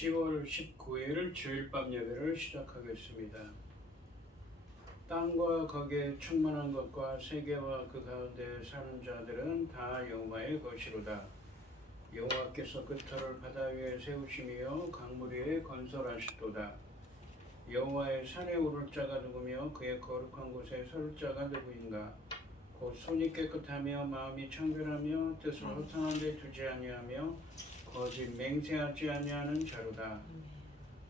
(10월 19일) 주일밤 예배를 시작하겠습니다. 땅과 거기에 충만한 것과 세계와 그 가운데 사는 자들은 다 여호와의 것이로다. 여호와께서 그 터를 바다 위에 세우시며 강물 위에 건설하시도다. 여호와의 산에 오를 자가 누구며 그의 거룩한 곳에 설 자가 누구인가? 곧 손이 깨끗하며 마음이 청결하며 뜻을 허탄한 데 두지 아니하며 거짓 맹세하지 아니하는 자로다.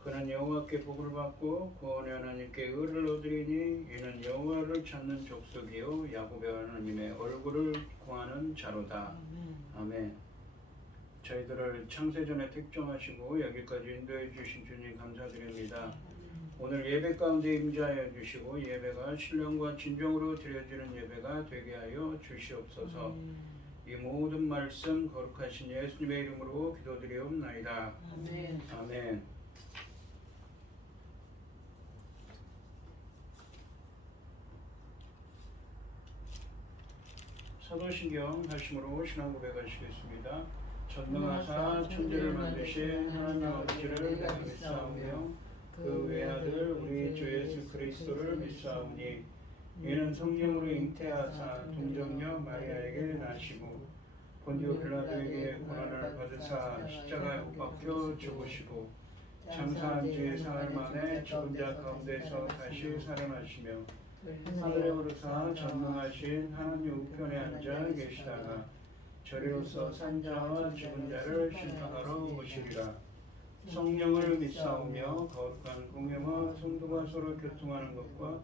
그는 여호와께 복을 받고 구원의 하나님께 의를 얻으리니 이는 여호와를 찾는 족속이요 야곱의 하나님의 얼굴을 구하는 자로다. 아멘. 저희들을 창세전에 택정하시고 여기까지 인도해 주신 주님 감사드립니다. 오늘 예배 가운데 임재하여 주시고 예배가 신령과 진정으로 드려지는 예배가 되게 하여 주시옵소서. 이 모든 말씀 거룩하신 예수님의 이름으로 기도드리옵나이다. 아멘. 아멘. 사도신경 말씀으로 신앙 고백하시겠습니다. 전능하사 천지를 만드신 하나님 아버지를 내가 믿사오며 그 외아들 우리 주 예수 그리스도를 믿사오니 이는 성령으로 잉태하사 동정녀 마리아에게 나시고 본디오 빌라도에게 고난을 받으사 십자가에 못 박혀 죽으시고 장사한 지 사흘 만에 죽은 자 가운데서 다시 살아나시며 하늘에 오르사 전능하신 하나님 우편에 앉아 계시다가 저리로서 산자와 죽은 자를 심판하러 오시리라. 성령을 믿사오며 거룩한 공예와 성도가 서로 교통하는 것과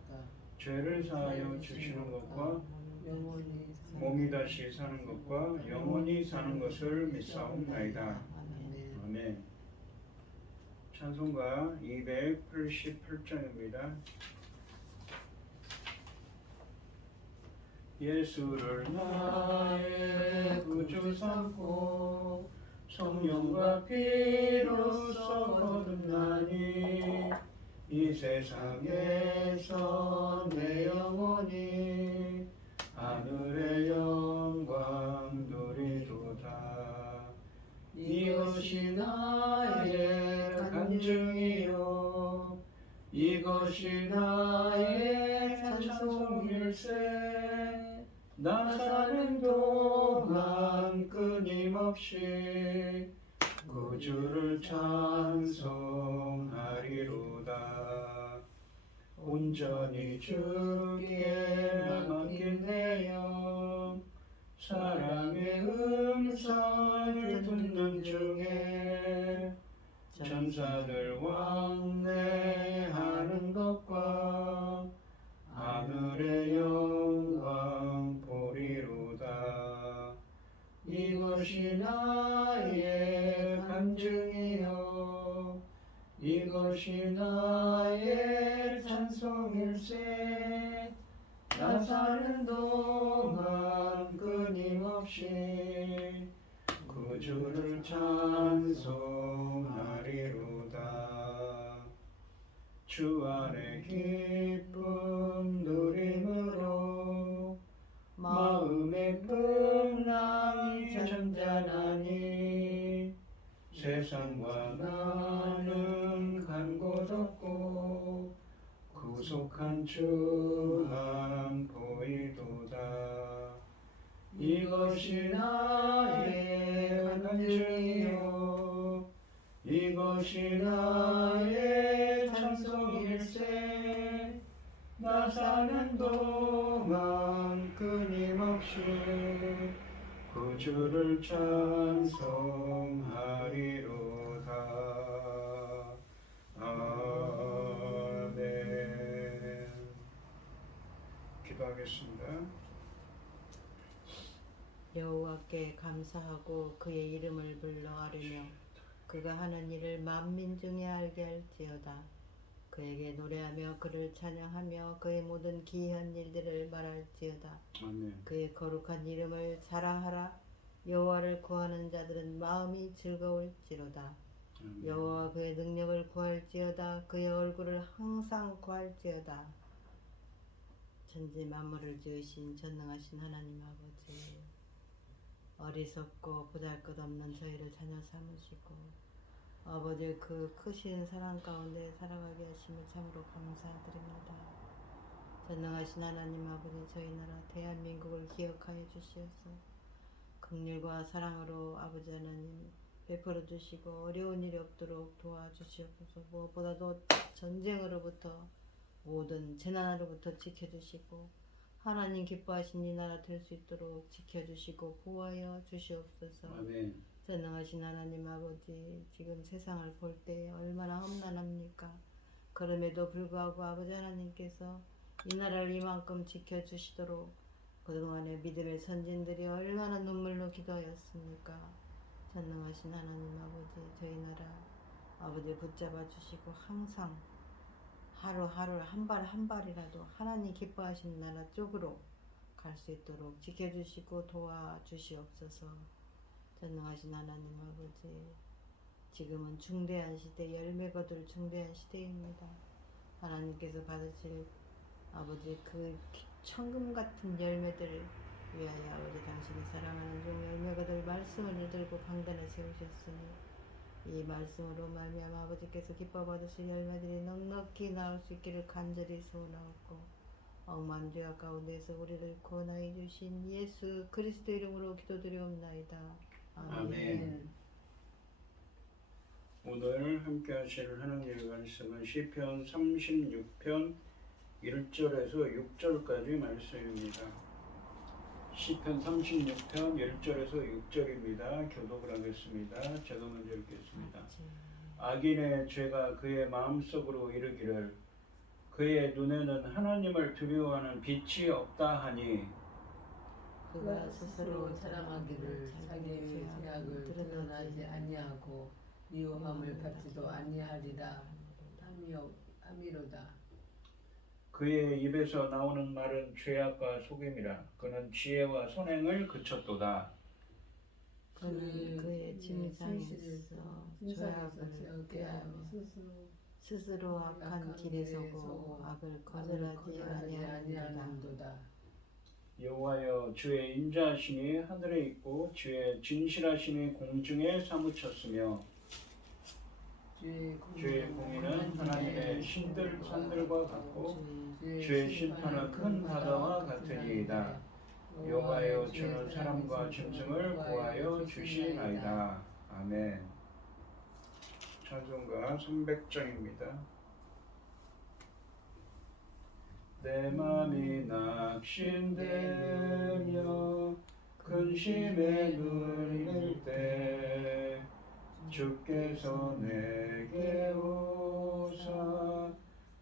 죄를 사하여 주시는 것과 몸이 다시 사는 것과 영원히 사는 것을 믿사옵나이다. 아멘. 찬송가 288장입니다. 예수를 나의 구주 삼고 성령과 피로써 거듭나니 이 세상에서 내 영혼이 하늘의 영광 누리도다. 이것이 나의 간증이요 이것이 나의 찬송일세. 나 사는 동안 끊임없이 구주를 찬송하리로다. 온전히 주께 맡긴 내 영 사랑의 음성을 듣는 중에 천사들 왕래하는 것과 하늘의 영광 보리로다. 이것이 나의 간증이요 이것이 나의 찬송일세. 나 사는 동안 끊임없이 구주를 찬송하리로다. 주 안에 기쁨 누림으로 마음의 풍랑이 잔잔하니 세상과 나는 간 곳 없고 구속한 주만 보이도다. 이것이 나의 간증이요 이것이 나의 찬송일세. 나 사는 동안 끊임없이 구주를 찬송하리로다. 아멘. 기도하겠습니다. 여호와께 감사하고 그의 이름을 불러 아뢰며 그가 하는 일을 만민 중에 알게 할지어다. 그에게 노래하며 그를 찬양하며 그의 모든 기이한 일들을 말할지어다. 아멘. 그의 거룩한 이름을 자랑하라. 여호와를 구하는 자들은 마음이 즐거울지로다. 아멘. 여호와 그의 능력을 구할지어다. 그의 얼굴을 항상 구할지어다. 천지 만물을 지으신 전능하신 하나님 아버지, 어리석고 보잘것없는 저희를 자녀 삼으시고 아버지 그 크신 사랑 가운데 살아가게 하심을 참으로 감사드립니다. 전능하신 하나님 아버지, 저희 나라 대한민국을 기억하여 주시옵소서. 긍휼과 사랑으로 아버지 하나님 베풀어 주시고 어려운 일이 없도록 도와주시옵소서. 무엇보다도 전쟁으로부터 모든 재난으로부터 지켜주시고 하나님 기뻐하신 이 나라 될 수 있도록 지켜주시고 보호하여 주시옵소서. 아멘. 전능하신 하나님 아버지, 지금 세상을 볼 때 얼마나 험난합니까? 그럼에도 불구하고 아버지 하나님께서 이 나라를 이만큼 지켜주시도록 그동안의 믿음의 선진들이 얼마나 눈물로 기도하였습니까? 전능하신 하나님 아버지, 저희 나라 아버지 붙잡아 주시고 항상 하루하루 한 발 한 발이라도 하나님 기뻐하시는 나라 쪽으로 갈 수 있도록 지켜주시고 도와주시옵소서. 전능하신 하나님 아버지, 지금은 중대한 시대, 열매 거둘 중대한 시대입니다. 하나님께서 받으실 아버지 그 천금 같은 열매들을 위하여 아버지 당신이 사랑하는 종 열매 거둘 말씀을 붙들고 강단에 세우셨으니 이 말씀으로 말미암아 아버지께서 기뻐 받으실 열매들이 넉넉히 나올 수 있기를 간절히 소원하옵고 억만 죄악 가운데서 우리를 구원하여 주신 예수 그리스도 이름으로 기도드리옵나이다. 아멘. 오늘 함께 하실 하나님의 말씀은 시편 36편 1절에서 6절까지 말씀입니다. 시편 36편 1절에서 6절입니다. 교독을 하겠습니다. 제가 먼저 읽겠습니다. 악인의 죄가 그의 마음속으로 이르기를 그의 눈에는 하나님을 두려워하는 빛이 없다 하니 그가 스스로 자랑하기를 자기의 죄악을 드러나지 아니하고 미워함을 받지도 아니하리라 함이로다. 그의 입에서 나오는 말은 죄악과 속임이라. 그는 지혜와 선행을 그쳤도다. 그는 그의 진실에서 죄악을 꾀하며 스스로 악한 길에 서고 악을 거절하지 아니하는도다. 여호와여, 주의 인자하심이 하늘에 있고 주의 진실하심이 공중에 사무쳤으며 주의 공의는 하나님의 신들 산들과 같고 주의 심판은 큰 바다와 같으니이다. 여호와여, 주는 사람과 짐승을 구하여 주시나이다. 아멘. 찬송가 300장입니다. 내 맘이 낙심되며 근심에 눌릴 때 주께서 내게 오사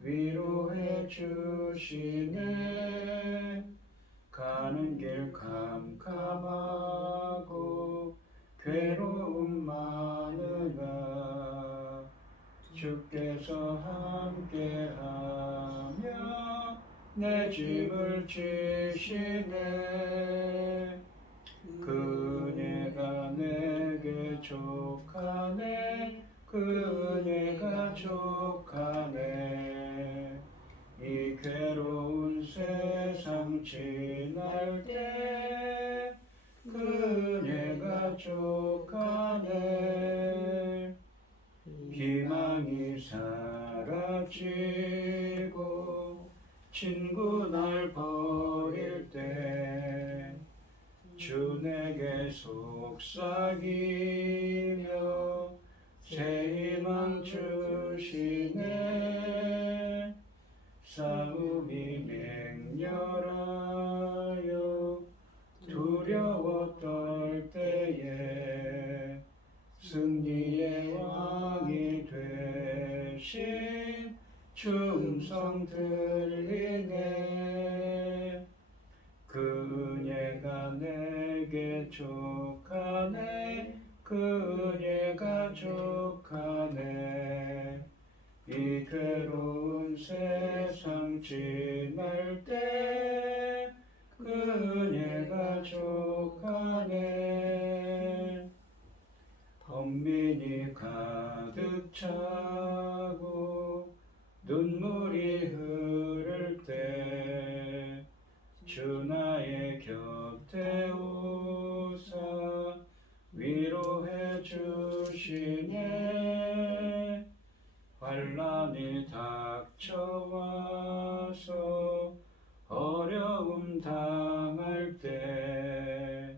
위로해 주시네. 가는 길 캄캄하고 괴로움 많으나 주께서 함께하며 내 짐을 지시네. 그네가 내게 족하네. 그네가 족하네. 이 괴로운 세상 지날 때 그네가 족하네. 희망이 사라지고 친구 날 버릴 때 주 내게 속삭이며 새 희망 주시네. 싸움이 맹렬하여 두려워 떨 때에 승리의 왕이 되신 충성 들리네. 그네가 내게 내게 족하네 그녀가 족하네 이 괴로운 세상 지날 때 그녀가 족하네 번민이 가득 차고 눈물이 흐를 때 주 나의 곁에 오사 위로해 주시네 환난이 닥쳐와서 어려움 당할 때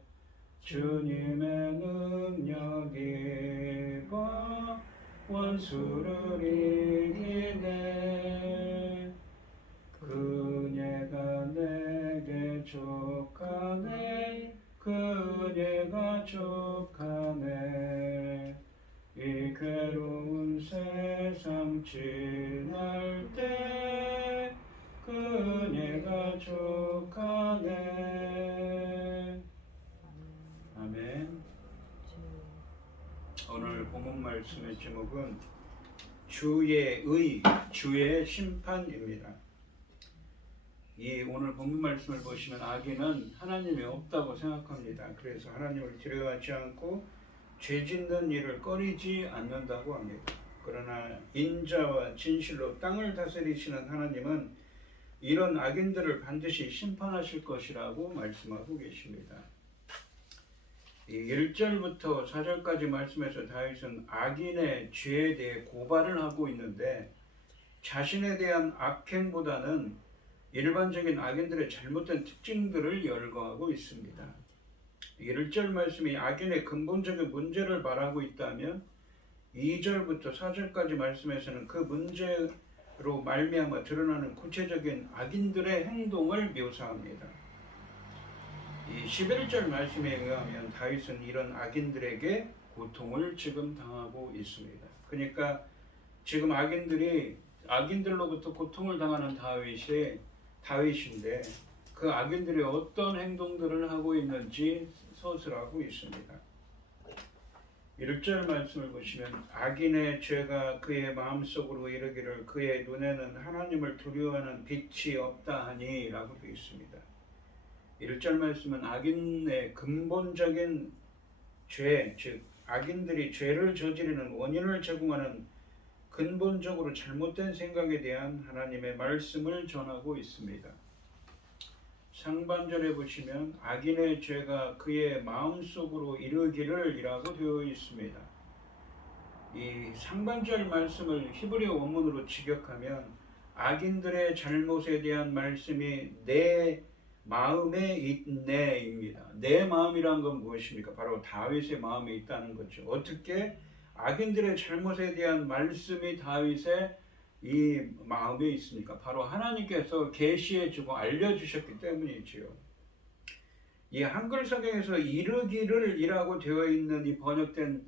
주님의 능력 입어 원수를 이기네 그녀가 내게 족하네 그녀가 족하네 이 괴로운 세상 지날 때 그녀가 족하네 아멘. 오늘 본문 말씀의 제목은 주의 의, 주의 심판입니다. 이 오늘 본문 말씀을 보시면 악인은 하나님이 없다고 생각합니다. 그래서 하나님을 두려워하지 않고 죄 짓는 일을 꺼리지 않는다고 합니다. 그러나 인자와 진실로 땅을 다스리시는 하나님은 이런 악인들을 반드시 심판하실 것이라고 말씀하고 계십니다. 이 1절부터 4절까지 말씀에서 다윗은 악인의 죄에 대해 고발을 하고 있는데 자신에 대한 악행보다는 일반적인 악인들의 잘못된 특징들을 열거하고 있습니다. 1절 말씀이 악인의 근본적인 문제를 말하고 있다면 2절부터 4절까지 말씀에서는 그 문제로 말미암아 드러나는 구체적인 악인들의 행동을 묘사합니다. 이 11절 말씀에 의하면 다윗은 이런 악인들에게 고통을 지금 당하고 있습니다. 그러니까 지금 악인들로부터 고통을 당하는 다윗인데 그 악인들이 어떤 행동들을 하고 있는지 서술하고 있습니다. 1절 말씀을 보시면 악인의 죄가 그의 마음속으로 이르기를 그의 눈에는 하나님을 두려워하는 빛이 없다 하니 라고 되어 있습니다. 1절 말씀은 악인의 근본적인 죄, 즉 악인들이 죄를 저지르는 원인을 제공하는 근본적으로 잘못된 생각에 대한 하나님의 말씀을 전하고 있습니다. 상반절에 보시면 악인의 죄가 그의 마음속으로 이르기를 이라고 되어 있습니다. 이 상반절 말씀을 히브리어 원문으로 직역하면 악인들의 잘못에 대한 말씀이 내 마음에 있네입니다. 내 마음이란 건 무엇입니까? 바로 다윗의 마음에 있다는 거죠. 어떻게? 악인들의 잘못에 대한 말씀이 다윗의 이 마음에 있습니까? 바로 하나님께서 계시해 주고 알려주셨기 때문이지요. 이 한글 성경에서 이르기를 이라고 되어 있는 이 번역된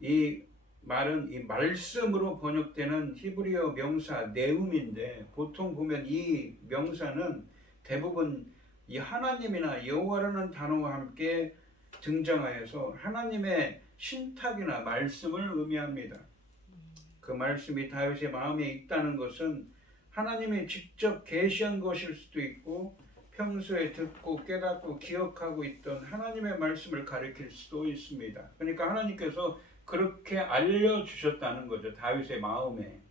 이 말은 이 말씀으로 번역되는 히브리어 명사 네움인데 보통 보면 이 명사는 대부분 이 하나님이나 여호와라는 단어와 함께 등장하여서 하나님의 신탁이나 말씀을 의미합니다. 그 말씀이 다윗의 마음에 있다는 것은 하나님이 직접 계시한 것일 수도 있고 평소에 듣고 깨닫고 기억하고 있던 하나님의 말씀을 가리킬 수도 있습니다. 그러니까 하나님께서 그렇게 알려주셨다는 거죠. 다윗의 마음에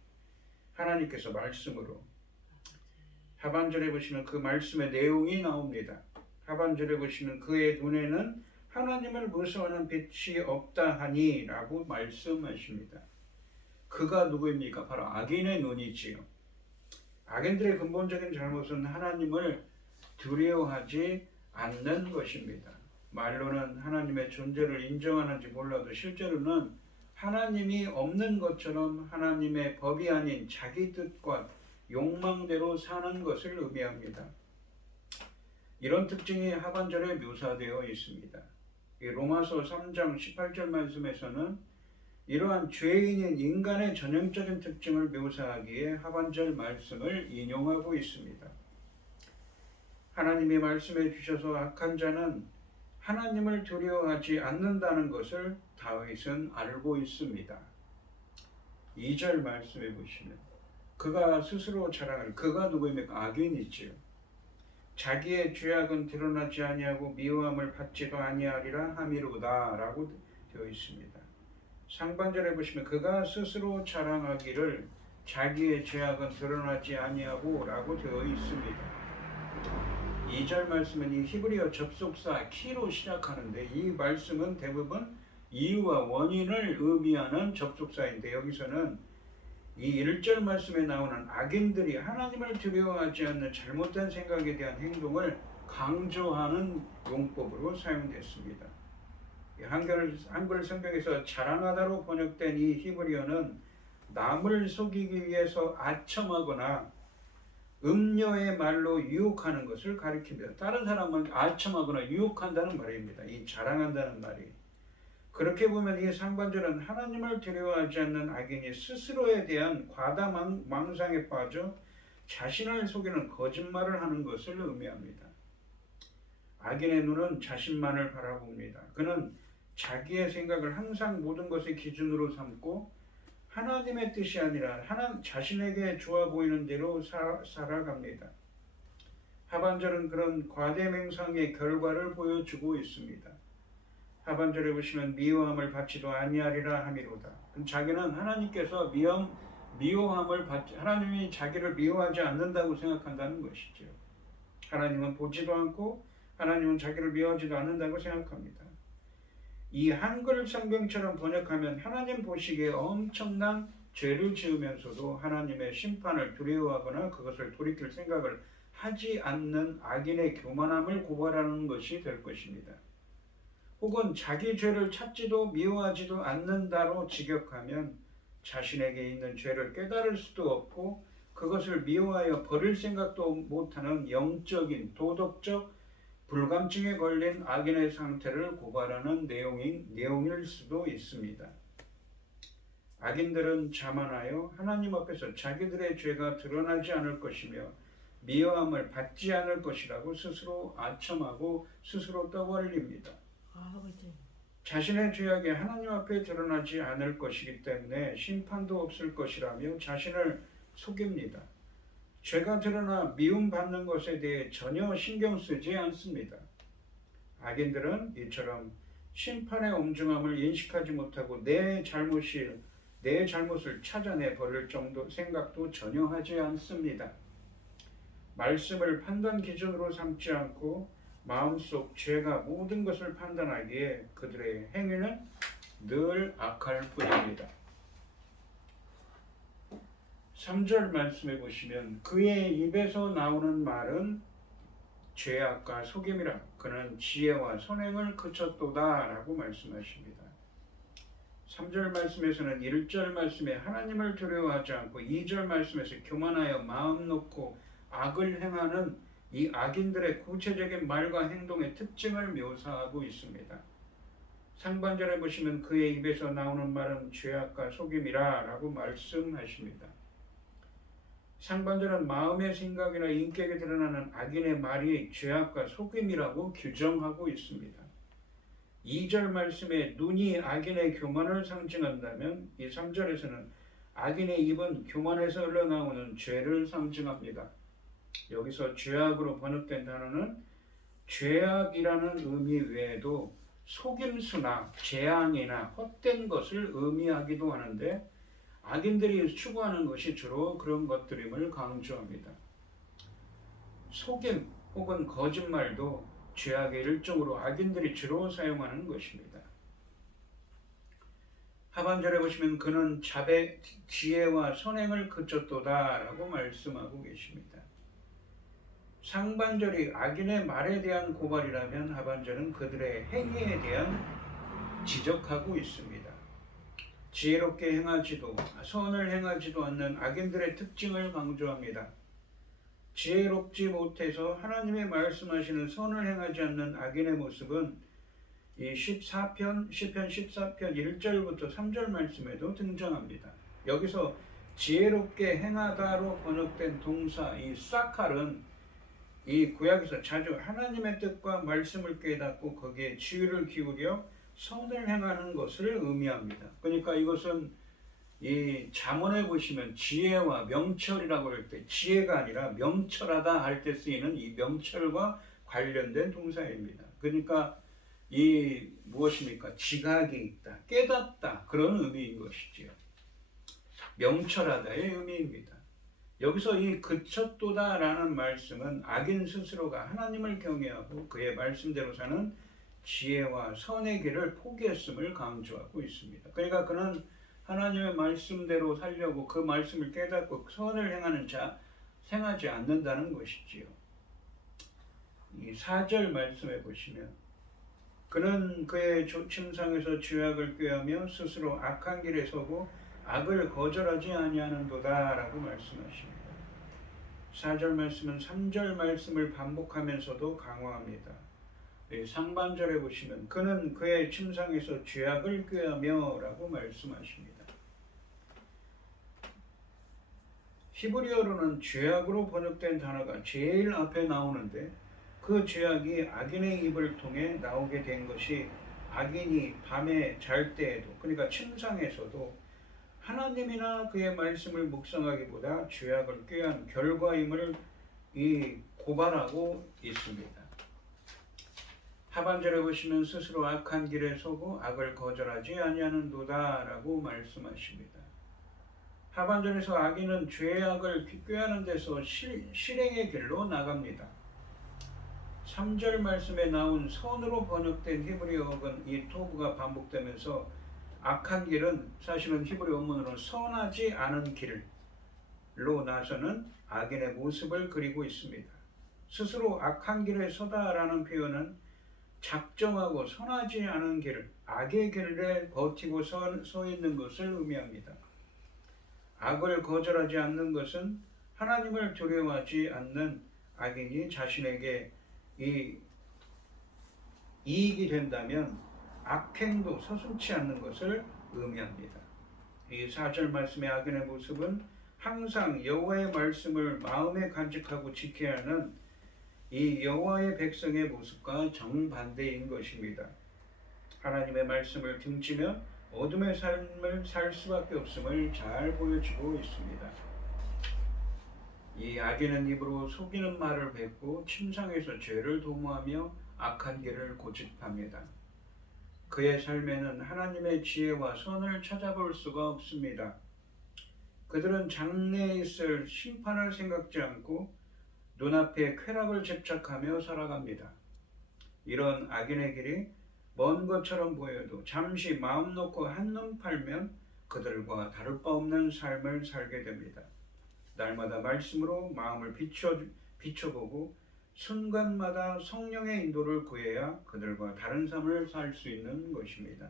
하나님께서 말씀으로. 하반절에 보시면 그 말씀의 내용이 나옵니다. 하반절에 보시면 그의 눈에는 하나님을 무서워하는 빛이 없다 하니 라고 말씀하십니다. 그가 누구입니까? 바로 악인의 눈이지요. 악인들의 근본적인 잘못은 하나님을 두려워하지 않는 것입니다. 말로는 하나님의 존재를 인정하는지 몰라도 실제로는 하나님이 없는 것처럼 하나님의 법이 아닌 자기 뜻과 욕망대로 사는 것을 의미합니다. 이런 특징이 하반절에 묘사되어 있습니다. 로마서 3장 18절 말씀에서는 이러한 죄인인 인간의 전형적인 특징을 묘사하기에 하반절 말씀을 인용하고 있습니다. 하나님이 말씀해 주셔서 악한 자는 하나님을 두려워하지 않는다는 것을 다윗은 알고 있습니다. 2절 말씀해 보시면 그가 스스로 자랑할 그가 누구입니까? 악인이지요. 자기의 죄악은 드러나지 아니하고 미워함을 받지도 아니하리라 함이로다 라고 되어 있습니다. 상반절에 보시면 그가 스스로 자랑하기를 자기의 죄악은 드러나지 아니하고 라고 되어 있습니다. 2절 말씀은 이 히브리어 접속사 키로 시작하는데 이 말씀은 대부분 이유와 원인을 의미하는 접속사인데 여기서는 이 1절 말씀에 나오는 악인들이 하나님을 두려워하지 않는 잘못된 생각에 대한 행동을 강조하는 용법으로 사용됐습니다. 한글 성경에서 자랑하다로 번역된 이 히브리어는 남을 속이기 위해서 아첨하거나 음료의 말로 유혹하는 것을 가리킵니다. 다른 사람은 아첨하거나 유혹한다는 말입니다. 이 자랑한다는 말이. 그렇게 보면 이 상반절은 하나님을 두려워하지 않는 악인이 스스로에 대한 과다 망상에 빠져 자신을 속이는 거짓말을 하는 것을 의미합니다. 악인의 눈은 자신만을 바라봅니다. 그는 자기의 생각을 항상 모든 것의 기준으로 삼고 하나님의 뜻이 아니라 자신에게 좋아 보이는 대로 살아갑니다. 하반절은 그런 과대맹상의 결과를 보여주고 있습니다. 하반절에 보시면 미워함을 받지도 아니하리라 함이로다. 자기는 하나님께서 미워함을 받지 하나님이 자기를 미워하지 않는다고 생각한다는 것이죠. 하나님은 보지도 않고 하나님은 자기를 미워하지도 않는다고 생각합니다. 이 한글 성경처럼 번역하면 하나님 보시기에 엄청난 죄를 지으면서도 하나님의 심판을 두려워하거나 그것을 돌이킬 생각을 하지 않는 악인의 교만함을 고발하는 것이 될 것입니다. 혹은 자기 죄를 찾지도 미워하지도 않는다로 직역하면 자신에게 있는 죄를 깨달을 수도 없고 그것을 미워하여 버릴 생각도 못하는 영적인 도덕적 불감증에 걸린 악인의 상태를 고발하는 내용일 수도 있습니다. 악인들은 자만하여 하나님 앞에서 자기들의 죄가 드러나지 않을 것이며 미워함을 받지 않을 것이라고 스스로 아첨하고 스스로 떠벌립니다. 아버지. 자신의 죄악이 하나님 앞에 드러나지 않을 것이기 때문에 심판도 없을 것이라며 자신을 속입니다. 죄가 드러나 미움받는 것에 대해 전혀 신경 쓰지 않습니다. 악인들은 이처럼 심판의 엄중함을 인식하지 못하고 내 잘못을 찾아내 버릴 정도 생각도 전혀 하지 않습니다. 말씀을 판단 기준으로 삼지 않고 마음속 죄가 모든 것을 판단하기에 그들의 행위는 늘 악할 뿐입니다. 3절 말씀해 보시면 그의 입에서 나오는 말은 죄악과 속임이라 그는 지혜와 선행을 그쳤도다 라고 말씀하십니다. 3절 말씀에서는 1절 말씀에 하나님을 두려워하지 않고 2절 말씀에서 교만하여 마음 놓고 악을 행하는 이 악인들의 구체적인 말과 행동의 특징을 묘사하고 있습니다. 상반절에 보시면 그의 입에서 나오는 말은 죄악과 속임이라 라고 말씀하십니다. 상반절은 마음의 생각이나 인격에 드러나는 악인의 말이 죄악과 속임이라고 규정하고 있습니다. 2절 말씀에 눈이 악인의 교만을 상징한다면 이 3절에서는 악인의 입은 교만에서 흘러나오는 죄를 상징합니다. 여기서 죄악으로 번역된 단어는 죄악이라는 의미 외에도 속임수나 재앙이나 헛된 것을 의미하기도 하는데 악인들이 추구하는 것이 주로 그런 것들임을 강조합니다. 속임 혹은 거짓말도 죄악의 일종으로 악인들이 주로 사용하는 것입니다. 하반절에 보시면 그는 지혜와 선행을 그쳤도다 라고 말씀하고 계십니다. 상반절이 악인의 말에 대한 고발이라면 하반절은 그들의 행위에 대한 지적하고 있습니다. 지혜롭게 행하지도 선을 행하지도 않는 악인들의 특징을 강조합니다. 지혜롭지 못해서 하나님의 말씀하시는 선을 행하지 않는 악인의 모습은 이 시편 14편 1절부터 3절 말씀에도 등장합니다. 여기서 지혜롭게 행하다로 번역된 동사 이 사칼은 이 구약에서 자주 하나님의 뜻과 말씀을 깨닫고 거기에 지혜를 기울여 선을 행하는 것을 의미합니다. 그러니까 이것은 이 잠언에 보시면 지혜와 명철이라고 할 때 지혜가 아니라 명철하다 할 때 쓰이는 이 명철과 관련된 동사입니다. 그러니까 이 무엇입니까? 지각이 있다, 깨닫다 그런 의미인 것이지요. 명철하다의 의미입니다. 여기서 이 그쳤도다라는 말씀은 악인 스스로가 하나님을 경외하고 그의 말씀대로 사는 지혜와 선의 길을 포기했음을 강조하고 있습니다. 그러니까 그는 하나님의 말씀대로 살려고 그 말씀을 깨닫고 선을 행하는 자 행하지 않는다는 것이지요. 이 4절 말씀에 보시면 그는 그의 침상에서 죄악을 꾀하며 스스로 악한 길에 서고 악을 거절하지 아니하는도다 라고 말씀하십니다. 4절 말씀은 3절 말씀을 반복하면서도 강화합니다. 상반절에 보시면 그는 그의 침상에서 죄악을 꾀하며 라고 말씀하십니다. 히브리어로는 죄악으로 번역된 단어가 제일 앞에 나오는데 그 죄악이 악인의 입을 통해 나오게 된 것이 악인이 밤에 잘 때에도 그러니까 침상에서도 하나님이나 그의 말씀을 묵상하기보다 죄악을 꾀한 결과임을 고발하고 있습니다. 하반절에 보시면 스스로 악한 길에 서고 악을 거절하지 아니하는도다 라고 말씀하십니다. 하반절에서 악인은 죄악을 꾀하는 데서 실행의 길로 나갑니다. 3절 말씀에 나온 선으로 번역된 히브리어는 이 토브가 반복되면서 악한 길은 사실은 히브리 원문으로 선하지 않은 길로 나서는 악인의 모습을 그리고 있습니다. 스스로 악한 길에 서다라는 표현은 작정하고 선하지 않은 길, 악의 길에 버티고 서 있는 것을 의미합니다. 악을 거절하지 않는 것은 하나님을 두려워하지 않는 악인이 자신에게 이익이 된다면 악행도 서슴지 않는 것을 의미합니다. 이 4절 말씀의 악인의 모습은 항상 여호와의 말씀을 마음에 간직하고 지켜야 하는 이 여호와의 백성의 모습과 정반대인 것입니다. 하나님의 말씀을 등지며 어둠의 삶을 살 수밖에 없음을 잘 보여주고 있습니다. 이 악인은 입으로 속이는 말을 뱉고 침상에서 죄를 도모하며 악한 길을 고집합니다. 그의 삶에는 하나님의 지혜와 선을 찾아볼 수가 없습니다. 그들은 장래에 있을 심판을 생각지 않고 눈앞에 쾌락을 집착하며 살아갑니다. 이런 악인의 길이 먼 것처럼 보여도 잠시 마음 놓고 한눈 팔면 그들과 다를 바 없는 삶을 살게 됩니다. 날마다 말씀으로 마음을 비춰보고 순간마다 성령의 인도를 구해야 그들과 다른 삶을 살 수 있는 것입니다.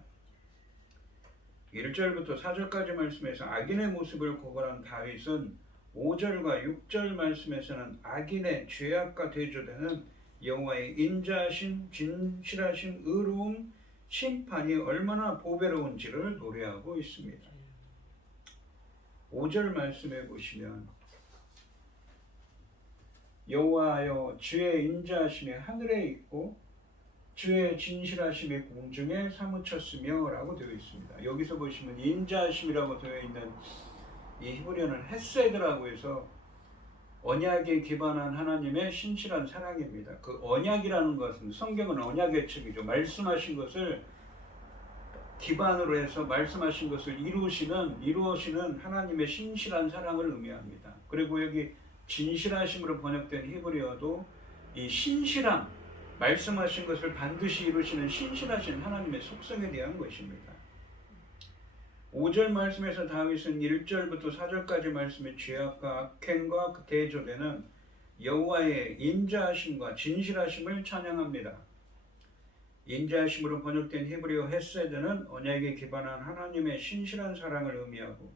1절부터 4절까지 말씀에서 악인의 모습을 고발한 다윗은 5절과 6절 말씀에서는 악인의 죄악과 대조되는 여호와의 인자하신 진실하신 의로움 심판이 얼마나 보배로운지를 노래하고 있습니다. 5절 말씀에 보시면 여호와여 주의 인자하심이 하늘에 있고 주의 진실하심이 공중에 사무쳤으며 라고 되어 있습니다. 여기서 보시면 인자하심이라고 되어 있는 이 히브리어는 헤세드라고 해서 언약에 기반한 하나님의 신실한 사랑입니다. 그 언약이라는 것은 성경은 언약의 책이죠. 말씀하신 것을 기반으로 해서 말씀하신 것을 이루시는 하나님의 신실한 사랑을 의미합니다. 그리고 여기 진실하심으로 번역된 히브리어도 이 신실함, 말씀하신 것을 반드시 이루시는 신실하신 하나님의 속성에 대한 것입니다. 5절 말씀에서 다윗은 1절부터 4절까지 말씀의 죄악과 악행과 대조되는 여호와의 인자하심과 진실하심을 찬양합니다. 인자하심으로 번역된 히브리어 헤세드는 언약에 기반한 하나님의 신실한 사랑을 의미하고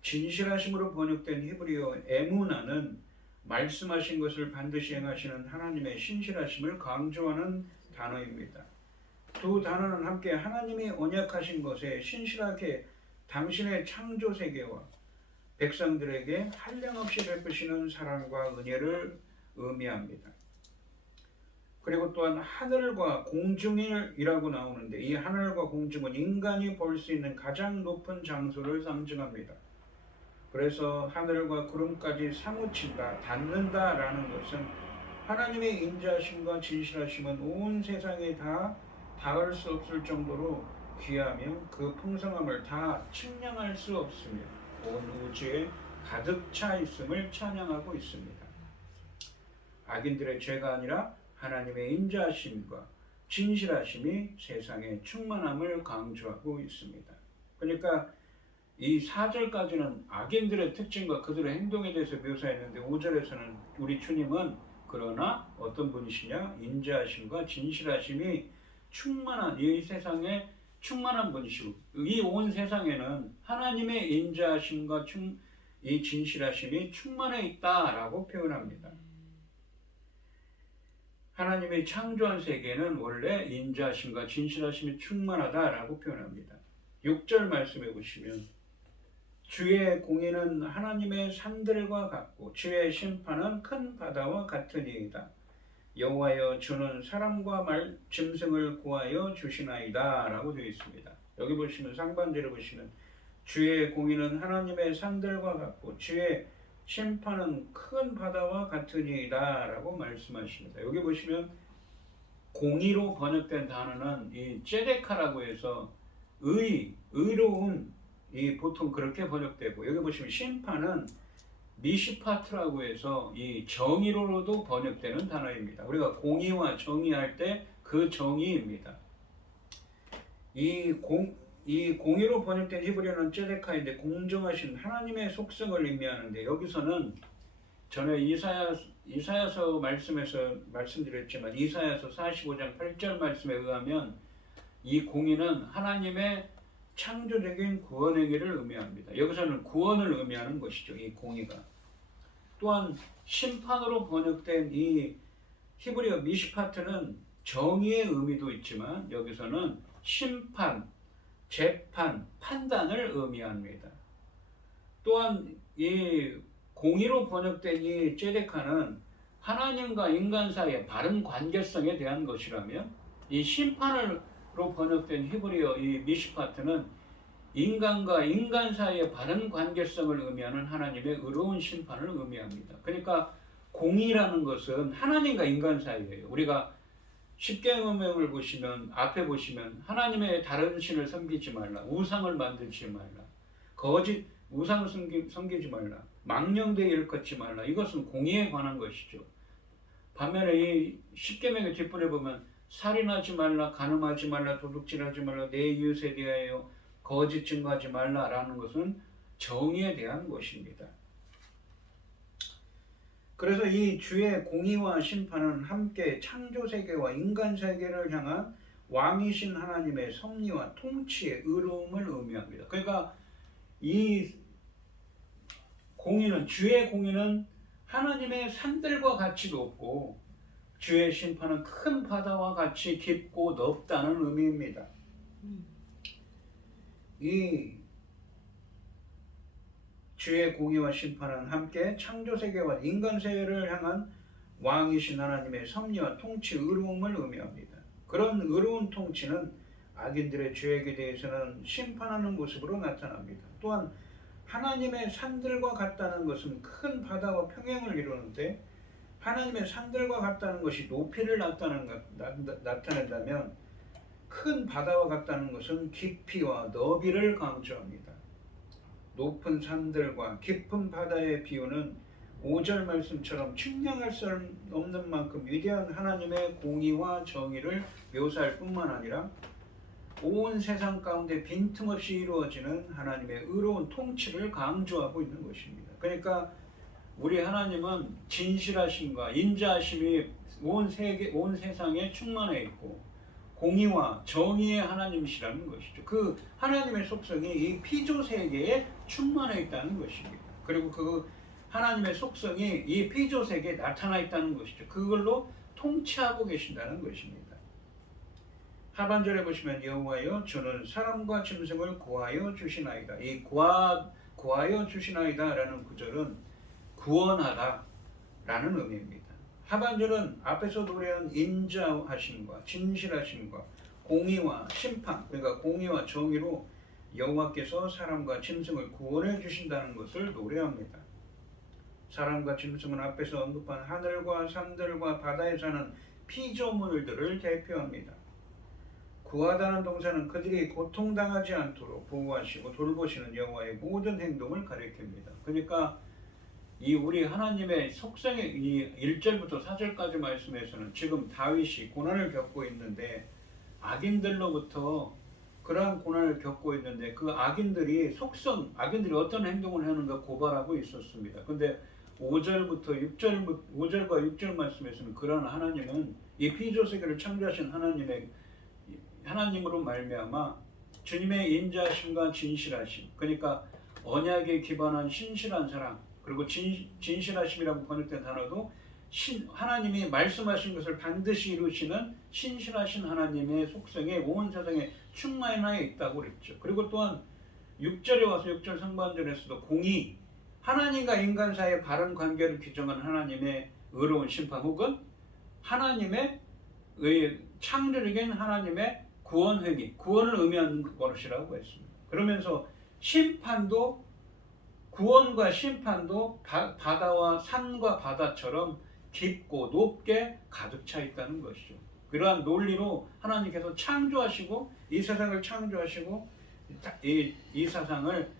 진실하심으로 번역된 히브리어 에무나는 말씀하신 것을 반드시 행하시는 하나님의 신실하심을 강조하는 단어입니다. 두 단어는 함께 하나님이 언약하신 것에 신실하게 당신의 창조 세계와 백성들에게 한량없이 베푸시는 사랑과 은혜를 의미합니다. 그리고 또한 하늘과 공중이라고 나오는데 이 하늘과 공중은 인간이 볼 수 있는 가장 높은 장소를 상징합니다. 그래서 하늘과 구름까지 사무친다, 닿는다라는 것은 하나님의 인자하심과 진실하심은 온 세상에 다 닿을 수 없을 정도로 귀하며 그 풍성함을 다 측량할 수 없으며 온 우주에 가득 차 있음을 찬양하고 있습니다. 악인들의 죄가 아니라 하나님의 인자하심과 진실하심이 세상의 충만함을 강조하고 있습니다. 그러니까 이 4절까지는 악인들의 특징과 그들의 행동에 대해서 묘사했는데 5절에서는 우리 주님은 그러나 어떤 분이시냐? 인자하심과 진실하심이 충만한 이 세상에 충만한 분이시고 이 온 세상에는 하나님의 인자하심과 이 진실하심이 충만해 있다라고 표현합니다. 하나님의 창조한 세계는 원래 인자하심과 진실하심이 충만하다라고 표현합니다. 6절 말씀해 보시면 주의 공의는 하나님의 산들과 같고 주의 심판은 큰 바다와 같으니이다. 여호와여 주는 사람과 짐승을 구하여 주시나이다 라고 되어 있습니다. 여기 보시면 상반절에 보시면 주의 공의는 하나님의 산들과 같고 주의 심판은 큰 바다와 같으니이다 라고 말씀하십니다. 여기 보시면 공의로 번역된 단어는 이 ጼ데카라고 해서 의로움, 이 보통 그렇게 번역되고 여기 보시면 심판은 미시파트라고 해서 이 정의로도 번역되는 단어입니다. 우리가 공의와 정의할 때 그 정의입니다. 이 공의로 번역된 히브리어는 ጼ데카인데 공정하신 하나님의 속성을 의미하는데 여기서는 전에 이사야서 말씀에서 말씀드렸지만 이사야서 45장 8절 말씀에 의하면 이 공의는 하나님의 창조적인 구원 행위를 의미합니다. 여기서는 구원을 의미하는 것이죠. 이 공의가. 또한 심판으로 번역된 이 히브리어 미시파트는 정의의 의미도 있지만 여기서는 심판, 재판, 판단을 의미합니다. 또한 이 공의로 번역된 이 ጼ데카는 하나님과 인간 사이의 바른 관계성에 대한 것이라면 이 심판으로 번역된 히브리어 이 미시파트는 인간과 인간 사이의 바른 관계성을 의미하는 하나님의 의로운 심판을 의미합니다. 그러니까 공의라는 것은 하나님과 인간 사이예요. 우리가 십계명을 보시면 앞에 보시면 하나님의 다른 신을 섬기지 말라, 우상을 만들지 말라, 거짓 우상을 섬기지 말라, 망령되이 일컫지 말라. 이것은 공의에 관한 것이죠. 반면에 이 십계명의 뒷부분에 보면 살인하지 말라, 간음하지 말라, 도둑질하지 말라, 내 이웃에 대하여 거짓 증거하지 말라라는 것은 정의에 대한 것입니다. 그래서 이 주의 공의와 심판은 함께 창조 세계와 인간 세계를 향한 왕이신 하나님의 섭리와 통치의 의로움을 의미합니다. 그러니까 이 공의는 주의 공의는 하나님의 산들과 같이 높고 주의 심판은 큰 바다와 같이 깊고 넓다는 의미입니다. 이 주의 공의와 심판은 함께 창조세계와 인간세계를 향한 왕이신 하나님의 섭리와 통치, 의로움을 의미합니다. 그런 의로운 통치는 악인들의 죄악에 대해서는 심판하는 모습으로 나타납니다. 또한 하나님의 산들과 같다는 것은 큰 바다와 평양을 이루는데 하나님의 산들과 같다는 것이 높이를 나타낸다면 큰 바다와 같다는 것은 깊이와 너비를 강조합니다. 높은 산들과 깊은 바다의 비유는 5절 말씀처럼 측량할 수 없는 만큼 위대한 하나님의 공의와 정의를 묘사할 뿐만 아니라 온 세상 가운데 빈틈없이 이루어지는 하나님의 의로운 통치를 강조하고 있는 것입니다. 그러니까 우리 하나님은 진실하심과 인자하심이 온 세상에 충만해 있고 공의와 정의의 하나님이시라는 것이죠. 그 하나님의 속성이 이 피조 세계에 충만해 있다는 것입니다. 그리고 그 하나님의 속성이 이 피조 세계에 나타나 있다는 것이죠. 그걸로 통치하고 계신다는 것입니다. 하반절에 보시면 여호와여 주는 사람과 짐승을 구하여 주시나이다. 이 구하여 주시나이다 라는 구절은 구원하다 라는 의미입니다. 하반절은 앞에서 노래한 인자하심과 진실하심과 공의와 심판, 그러니까 공의와 정의로 여호와께서 사람과 짐승을 구원해 주신다는 것을 노래합니다. 사람과 짐승은 앞에서 언급한 하늘과 산들과 바다에 사는 피조물들을 대표합니다. 구하다는 동사는 그들이 고통당하지 않도록 보호하시고 돌보시는 여호와의 모든 행동을 가리킵니다. 그러니까 이 우리 하나님의 속성의 이 1절부터 4절까지 말씀에서는 지금 다윗이 고난을 겪고 있는데 악인들로부터 그러한 고난을 겪고 있는데 그 악인들이 악인들이 어떤 행동을 하는가 고발하고 있었습니다. 근데 5절과 6절 말씀에서는 그러한 하나님은 이 피조 세계를 창조하신 하나님으로 말미암아 주님의 인자하심과 진실하심, 그러니까 언약에 기반한 신실한 사랑, 그리고 진실하심이라고 번역된 단어도 하나님이 말씀하신 것을 반드시 이루시는 신실하신 하나님의 속성에 온 세상에 충만하여 있다고 그랬죠. 그리고 또한 6절에 와서 6절 상반절에서도 공의, 하나님과 인간 사이의 바른 관계를 규정한 하나님의 의로운 심판 혹은 하나님의 창조적인 하나님의 구원 회개, 구원을 의미하는 것이라고 했습니다. 그러면서 구원과 심판도 바다와 산과 바다처럼 깊고 높게 가득 차 있다는 것이죠. 그러한 논리로 하나님께서 창조하시고 이 세상을 창조하시고 이 세상을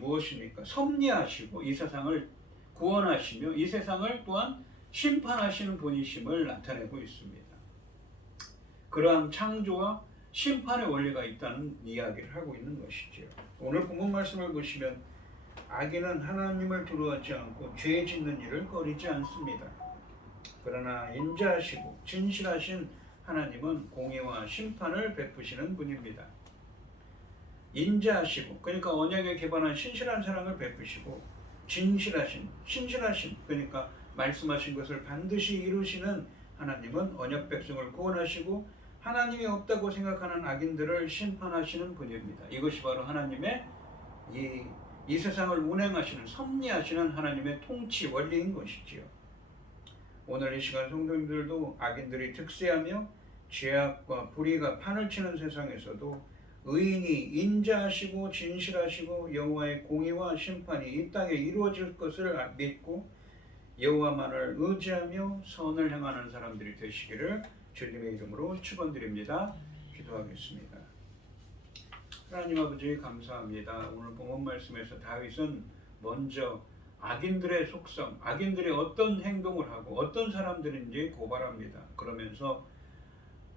무엇입니까? 섭리하시고 이 세상을 구원하시며 이 세상을 또한 심판하시는 분이심을 나타내고 있습니다. 그러한 창조와 심판의 원리가 있다는 이야기를 하고 있는 것이죠. 오늘 본문 말씀을 보시면 악인은 하나님을 두려워하지 않고 죄 짓는 일을 꺼리지 않습니다. 그러나 인자하시고 진실하신 하나님은 공의와 심판을 베푸시는 분입니다. 인자하시고, 그러니까 언약에 기반한 신실한 사랑을 베푸시고, 신실하신, 그러니까 말씀하신 것을 반드시 이루시는 하나님은 언약 백성을 구원하시고 하나님이 없다고 생각하는 악인들을 심판하시는 분입니다. 이것이 바로 하나님의 이 세상을 운행하시는, 섭리하시는 하나님의 통치 원리인 것이지요. 오늘 이 시간 성도님들도 악인들이 득세하며 죄악과 불의가 판을 치는 세상에서도 의인이 인자하시고 진실하시고 여호와의 공의와 심판이 이 땅에 이루어질 것을 믿고 여호와만을 의지하며 선을 행하는 사람들이 되시기를 주님의 이름으로 축원드립니다. 기도하겠습니다. 하나님 아버지 감사합니다. 오늘 본문 말씀에서 다윗은 먼저 악인들의 속성, 악인들이 어떤 행동을 하고 어떤 사람들인지 고발합니다. 그러면서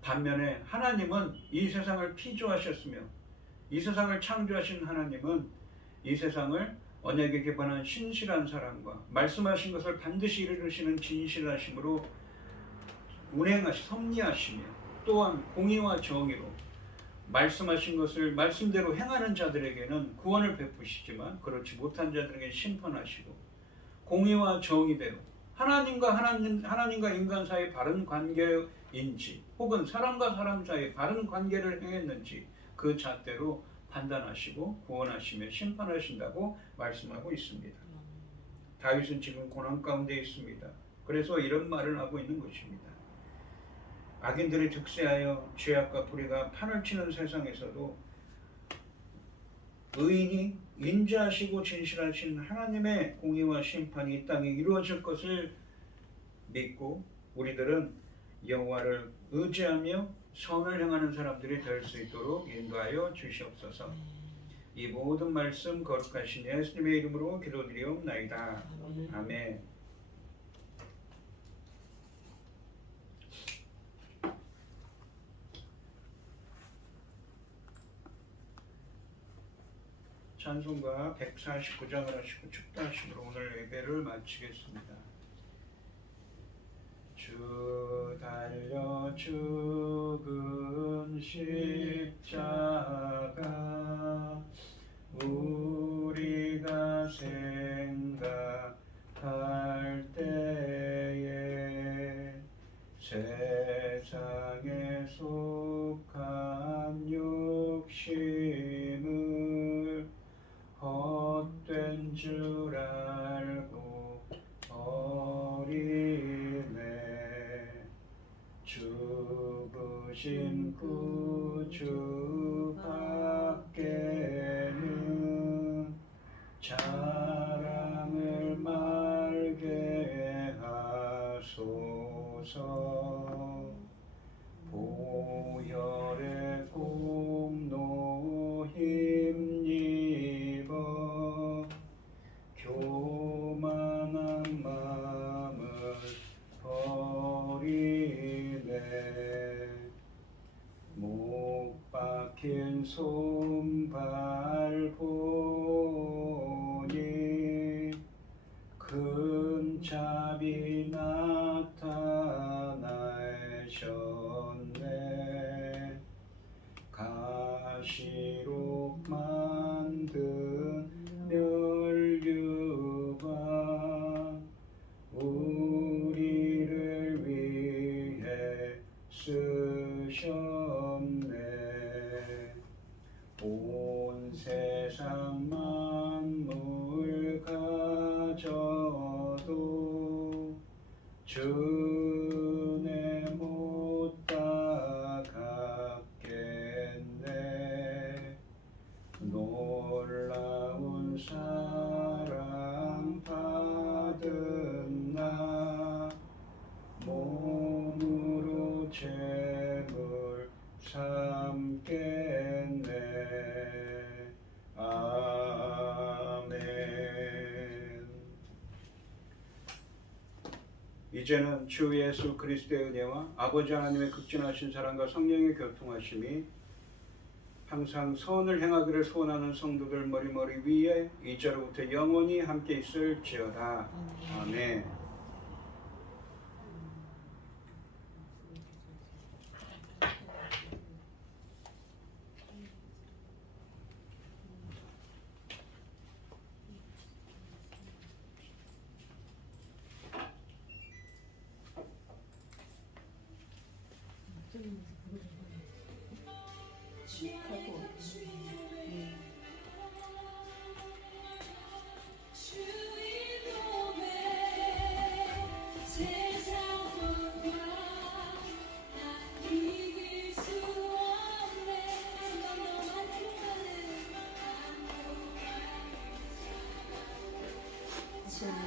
반면에 하나님은 이 세상을 피조하셨으며 이 세상을 창조하신 하나님은 이 세상을 언약에 기반한 신실한 사랑과 말씀하신 것을 반드시 이루시는 진실하심으로 섭리하시며 또한 공의와 정의로 말씀하신 것을 말씀대로 행하는 자들에게는 구원을 베푸시지만 그렇지 못한 자들에게 심판하시고 공의와 정의대로 하나님과 인간 사이의 바른 관계인지 혹은 사람과 사람 사이의 바른 관계를 행했는지 그 잣대로 판단하시고 구원하시며 심판하신다고 말씀하고 있습니다. 다윗은 지금 고난 가운데 있습니다. 그래서 이런 말을 하고 있는 것입니다. 악인들이 득세하여 죄악과 불의가 판을 치는 세상에서도 의인이 인자하시고 진실하신 하나님의 공의와 심판이 이 땅에 이루어질 것을 믿고 우리들은 여호와를 의지하며 선을 행하는 사람들이 될 수 있도록 인도하여 주시옵소서. 이 모든 말씀 거룩하신 예수님의 이름으로 기도드리옵나이다. 아멘. 찬송가 149장을 하시고 축도하심으로 오늘 예배를 마치겠습니다. 주 달려 죽은 십자가 우리가 생각할 때에 세상에 속한 욕심을 헛된 줄 알고 버리네. 오신 구주 밖에는 자랑을 말게 하소서. 보혈의 공로 힘입어 교만한 마음을 버리네. 못 박힌 손발 보니 큰 자비 나타나셨네. 가시로 만든 멸류관 우리를 위해 쓰셨네. 온 세상 만물 가져도 주네 못다 갚겠네. 놀라운 사랑 받은 나 몸으로 제물 삼겠네. 아멘. 이제는 주 예수 그리스도의 은혜와 아버지 하나님의 극진하신 사랑과 성령의 교통하심이 항상 선을 행하기를 소원하는 성도들 머리머리 위에 이제로부터 영원히 함께 있을지어다. 아멘. 좀